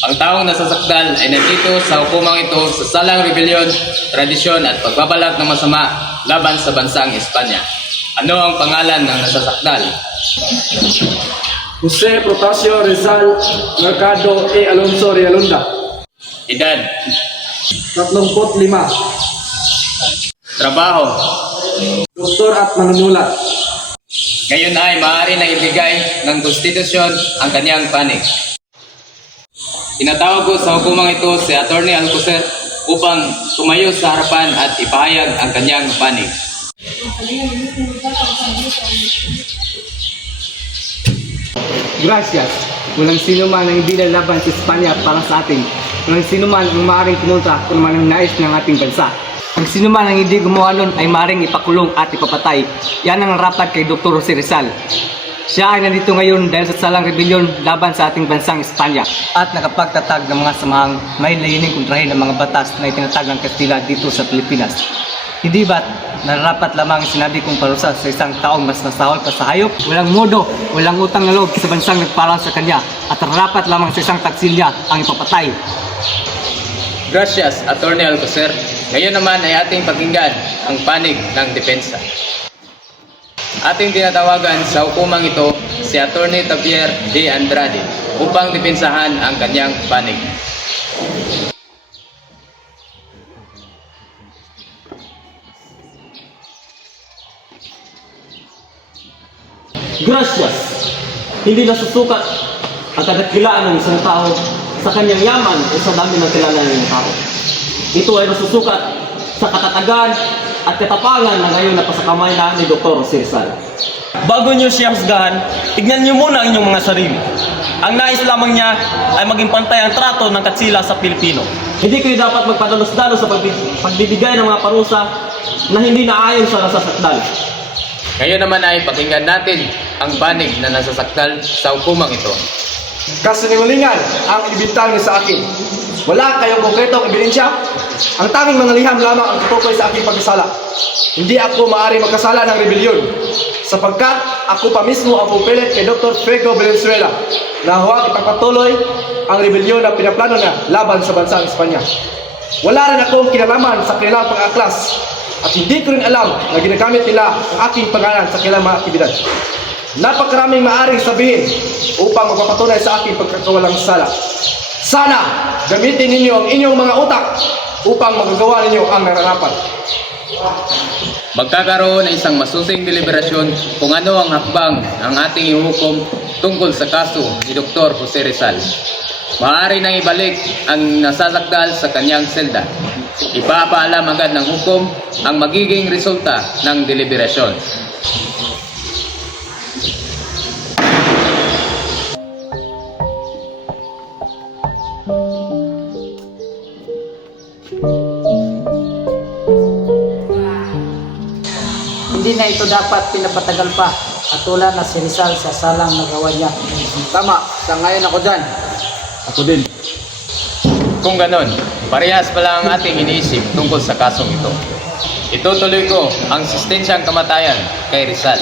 Ang taong nasasakdal ay nandito sa hukumang ito sa salang rebelyon, tradisyon at pagbabalak ng masama laban sa bansang Espanya. Ano ang pangalan ng nasasakdal? Jose Protasio Rizal Mercado A. Alonso Realunda. Edad, 35. trabaho. Doktor at manunulat. Ngayon ay maaari na ibigay ng konstitusyon ang kanyang panig. Tinatawag ko sa hukumang ito si Attorney Alcocer upang tumayo sa harapan at ipahayag ang kanyang panig. Gracias. Walang sino man ang hindi lalaban sa Espanya para sa atin. Walang sino man ang maaaring kumontra kung man ang nais ng ating bansa. Ang sino man ang hindi gumawa nun ay maaaring ipakulong at ipapatay. Yan ang rapat kay Dr. Jose Rizal. Siya ay nandito ngayon dahil sa salang rebelyon laban sa ating bansang Espanya at nakapagtatag ng mga samahang may layuning kontrahin ng mga batas na itinatag ng Kastila dito sa Pilipinas. Hindi ba't nararapat lamang sinabi kong parusa sa isang taong mas masahol pa sa hayop? Walang modo, walang utang na loob sa bansang nagparal sa kanya at nararapat lamang sa isang taksilya ang ipapatay. Gracias, Attorney Alcocer. Ngayon naman ay ating pakinggan ang panig ng depensa. Ating tinatawagan sa hukumang ito si Attorney Javier D. Andrade upang depensahan ang kanyang panig. Gracias! Hindi nasusukat ang kadakilaan ng isang tao sa kanyang yaman o sa dami ng kilala ng tao. Ito ay nasusukat sa katatagan at katapangan na ngayon na pasakamay na ni Dr. Jose Rizal. Bago niyo siya husgahan, tignan niyo muna ang inyong mga sarili. Ang nais lamang niya ay maging pantay ang trato ng Katsila sa Pilipino. Hindi kayo dapat magpadalos-dalos sa pagbibigay ng mga parusa na hindi naayon sa nasasakdal. Ngayon naman ay pakinggan natin ang panig na nasasakdal sa hukumang ito. Kasinungalingan ang ibintang niyo sa akin. Wala kayong konkretong ebidensya. Ang tanging mga liham lamang ang tutukoy sa aking pagkasala. Hindi ako maaari magkasala ng rebelyon, sapagkat ako pa mismo ang pupilit kay Dr. Fego Valenzuela na huwag ipagpatuloy ang rebelyon na pinaplano na laban sa bansang Espanya. Wala rin akong kinalaman sa kanilang pang-aklas at hindi ko rin alam na ginagamit nila ang aking pangalan sa kanilang mga aktibidad. Napakaraming maaaring sabihin upang magpapatunay sa aking pagkakawalang sala. Sana gamitin ninyo ang inyong mga utak upang magagawa ninyo ang nararapat. Magkakaroon ng isang masusing deliberasyon kung ano ang hakbang ang ating ihukom tungkol sa kaso ni Dr. Jose Rizal. Maaari nang ibalik ang nasasakdal sa kanyang selda. Ipapaalam agad ng hukom ang magiging resulta ng deliberasyon. Hindi na ito dapat pinapatagal pa at wala na si Rizal sa salang nagawa niya. Tama, sangayon ako dyan. Ako din. Kung ganon, parehas pala ang ating iniisip tungkol sa kasong ito. Itutuloy ko ang sistensyang kamatayan kay Rizal.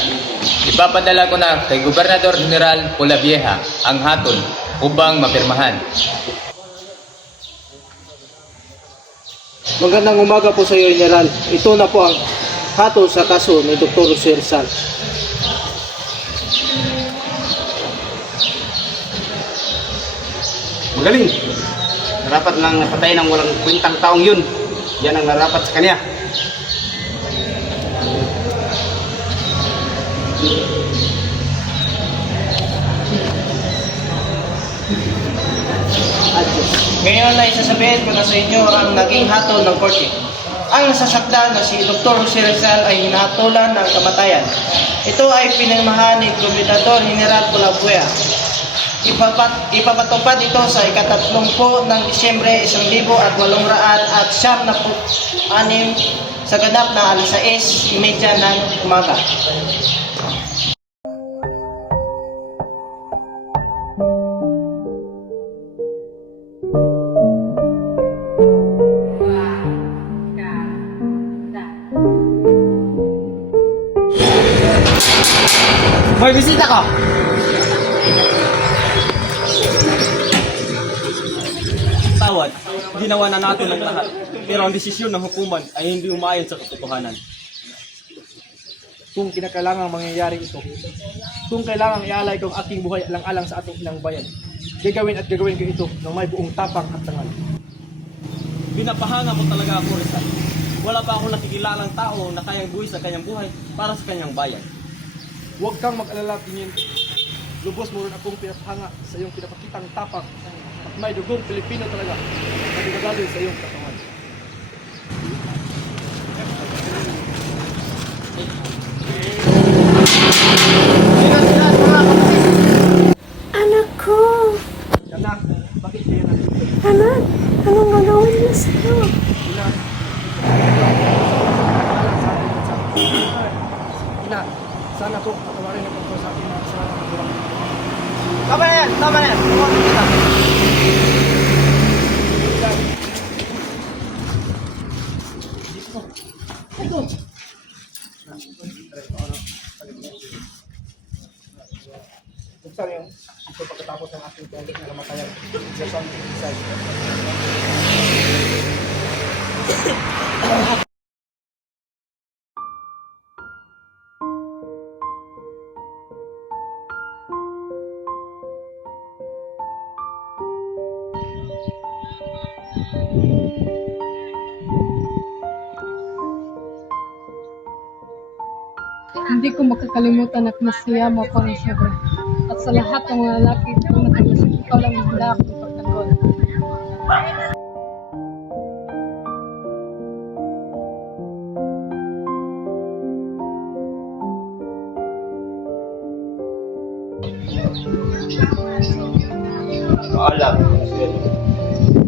Ipapadala ko na kay Gobernador General Polavieja ang hatol upang mapirmahan. Magandang umaga po sa iyo, General. Ito na po ang hatol sa kaso ni Dr. Jose Rizal. Magaling! Narapat lang napatay ng walang kwentang taong yun. Yan ang narapat sa kanya. Ngayon ay sasabihin ko na sa inyo ang naging hatol ng korte. Ang nasasakdal na si Dr. Jose Rizal ay hinahatulan ng kamatayan. Ito ay pinirmahan ni Gobernador General Polavieja. Ipapatupad ito sa ika-30 ng Disyembre 1896 sa ganap na alas 6:30 ng umaga. May bisita ka! Tawad, ginawa na natin ang lahat. Pero ang desisyon ng hukuman ay hindi umayon sa katotohanan. Kung kinakailangang mangyayari ito, kung kailangang ialay ko ang aking buhay alang-alang sa ating inang bayan, gagawin ko ito ng may buong tapang at tangal. Pinapahanga mo talaga ako, Rizal. Wala pa akong nakikilalang tao na kayang buhay sa kanyang buhay para sa kanyang bayan. Huwag kang mag-alala, tingin. Lubos mo rin akong pinapahanga sa iyong pinapakitang tapang at may dugong Pilipino talaga na dinadaloy sa iyong katawan. Anak ko! Anak, bakit kaya natin? Anak! Anong gagawin niyo sa'yo? Ina, sana po patawarin niyo po sa ating mga kasalanan at kurang. Tama na yan! Tama na yan! Tumawag kita. Buksan yung ito pagkatapos ng ating project na namatayan. There's something inside. Hindi ko makakalimutan at masaya mo ako ng sobra. At sa lahat ng mga lalaki kung natagasip, ikaw lang ang handa akong ipagtanggol.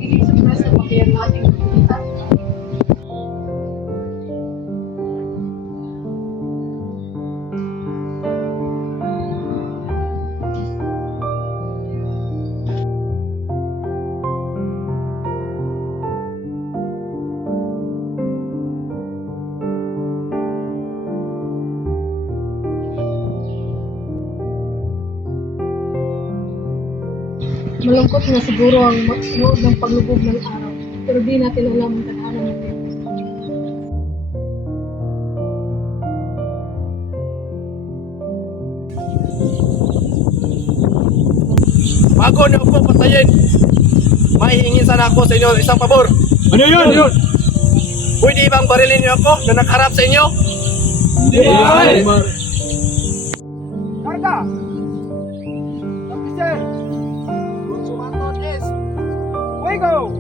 Hindi sa presa makiyang natin kita. Malungkot na siguro ang sunod ng paglubog ng araw, pero di natin alam ang tadhana nito. Bago niyo po patayin, mahihingin sana ako sa inyo isang pabor. Ano yun? Pwede bang barilin niyo ako na nakaharap sa inyo? Hindi! Karga! Officer! Sumatot is... Fuego!